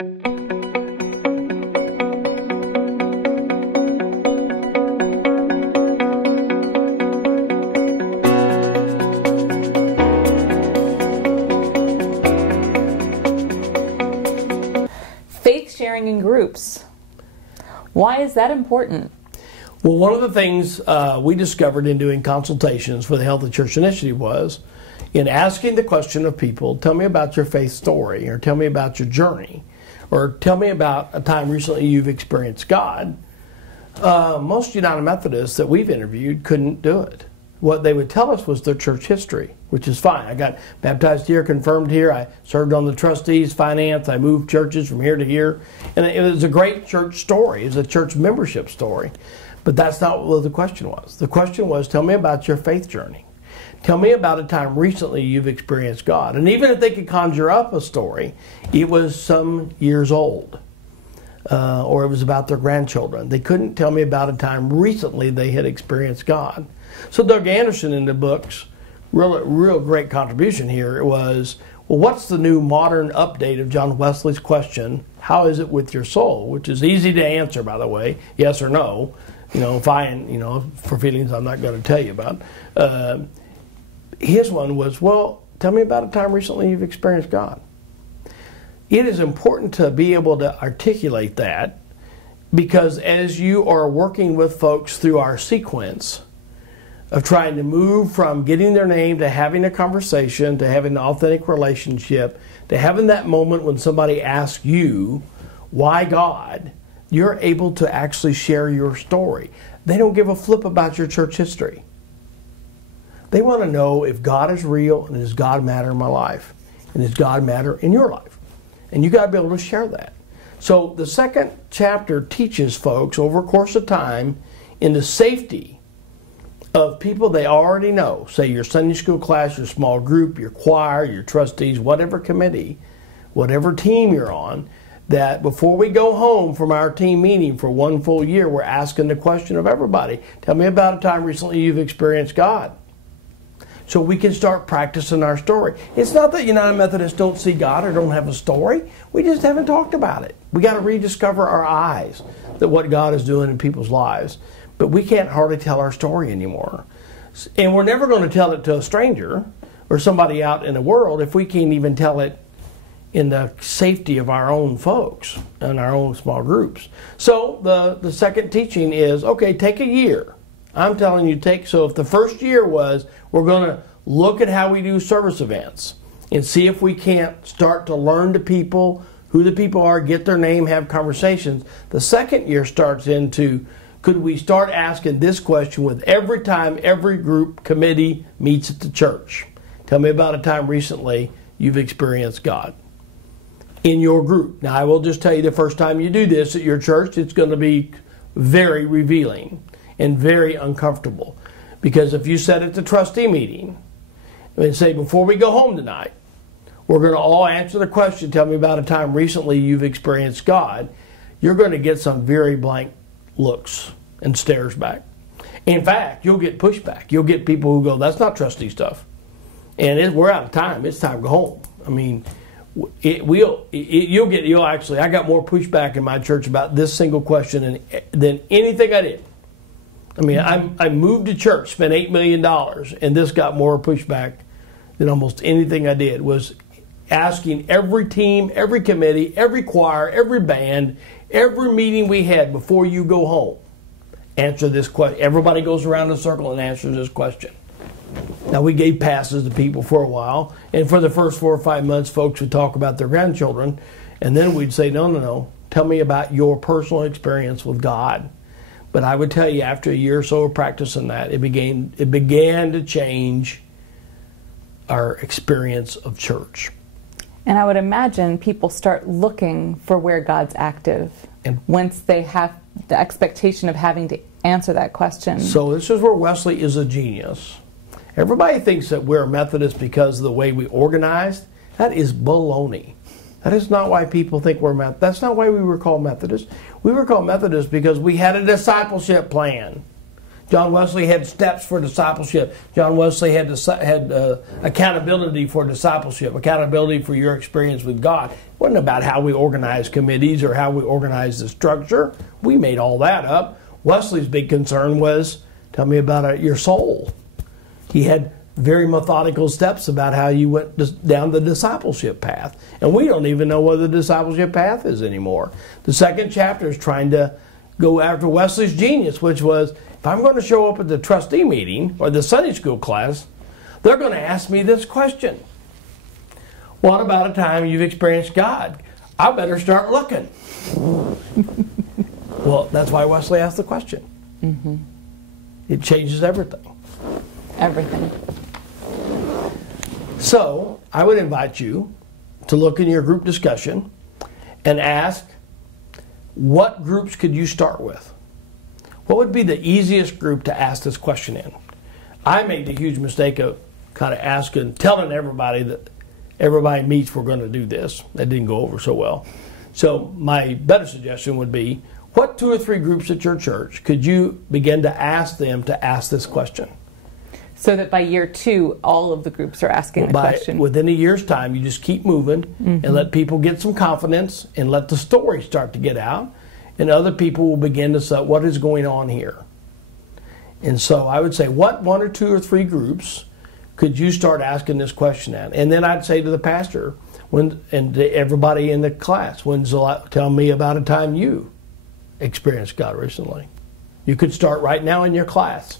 Faith sharing in groups. Why is that important? Well, one of the things we discovered in doing consultations for the Healthy Church Initiative was in asking the question of people, tell me about your faith story, or tell me about your journey, or tell me about a time recently you've experienced God. Most United Methodists that we've interviewed couldn't do it. What they would tell us was their church history, which is fine. I got baptized here, confirmed here, I served on the trustees, finance, I moved churches from here to here. And it was a great church story. It was a church membership story. But that's not what the question was. The question was, tell me about your faith journey. Tell me about a time recently you've experienced God. And even if they could conjure up a story, it was some years old. Or it was about their grandchildren. They couldn't tell me about a time recently they had experienced God. So Doug Anderson in the books, real great contribution here was, well, what's the new modern update of John Wesley's question, how is it with your soul? Which is easy to answer, by the way, yes or no. For feelings I'm not going to tell you about. His one was, well, tell me about a time recently you've experienced God. It is important to be able to articulate that, because as you are working with folks through our sequence of trying to move from getting their name to having a conversation, to having an authentic relationship, to having that moment when somebody asks you, why God, you're able to actually share your story. They don't give a flip about your church history. They want to know if God is real and does God matter in my life, and does God matter in your life. And you got to be able to share that. So the second chapter teaches folks over a course of time in the safety of people they already know, say your Sunday school class, your small group, your choir, your trustees, whatever committee, whatever team you're on, that before we go home from our team meeting for one full year, we're asking the question of everybody, tell me about a time recently you've experienced God. So we can start practicing our story. It's not that United Methodists don't see God or don't have a story. We just haven't talked about it. We got to rediscover our eyes that what God is doing in people's lives. But we can't hardly tell our story anymore. And we're never going to tell it to a stranger or somebody out in the world if we can't even tell it in the safety of our own folks and our own small groups. So the second teaching is, okay, take a year. I'm telling you, so if the first year was, we're going to look at how we do service events and see if we can't start to learn the people, who the people are, get their name, have conversations. The second year starts into, could we start asking this question with every time every group committee meets at the church? Tell me about a time recently you've experienced God in your group. Now, I will just tell you, the first time you do this at your church, it's going to be very revealing and very uncomfortable. Because if you said at the trustee meeting and say, before we go home tonight, we're going to all answer the question, tell me about a time recently you've experienced God, you're going to get some very blank looks and stares back. In fact, you'll get pushback. You'll get people who go, that's not trustee stuff. And we're out of time. It's time to go home. I mean, I got more pushback in my church about this single question than anything I did. I mean, I moved to church, spent $8 million, and this got more pushback than almost anything I did, was asking every team, every committee, every choir, every band, every meeting we had before you go home, answer this question. Everybody goes around in a circle and answers this question. Now, we gave passes to people for a while, and for the first 4 or 5 months, folks would talk about their grandchildren, and then we'd say, no, tell me about your personal experience with God. But I would tell you, after a year or so of practicing that, it began to change our experience of church. And I would imagine people start looking for where God's active, and once they have the expectation of having to answer that question. So this is where Wesley is a genius. Everybody thinks that we're Methodists because of the way we organized. That is baloney. That is not why people think we're Methodists. That's not why we were called Methodists. We were called Methodists because we had a discipleship plan. John Wesley had steps for discipleship. John Wesley had accountability for discipleship, accountability for your experience with God. It wasn't about how we organize committees or how we organize the structure. We made all that up. Wesley's big concern was, tell me about your soul. He had very methodical steps about how you went down the discipleship path. And we don't even know what the discipleship path is anymore. The second chapter is trying to go after Wesley's genius, which was, if I'm going to show up at the trustee meeting or the Sunday school class, they're going to ask me this question. What about a time you've experienced God? I better start looking. Well, that's why Wesley asked the question. Mm-hmm. It changes everything. Everything. So, I would invite you to look in your group discussion and ask, what groups could you start with? What would be the easiest group to ask this question in? I made the huge mistake of kind of telling everybody that everybody meets we're going to do this. That didn't go over so well. So my better suggestion would be, what 2 or 3 groups at your church could you begin to ask them to ask this question? So that by year 2, all of the groups are asking the question. Within a year's time, you just keep moving and let people get some confidence and let the story start to get out. And other people will begin to say, what is going on here? And so I would say, what 1 or 2 or 3 groups could you start asking this question at? And then I'd say to the pastor and to everybody in the class, tell me about a time you experienced God recently. You could start right now in your class.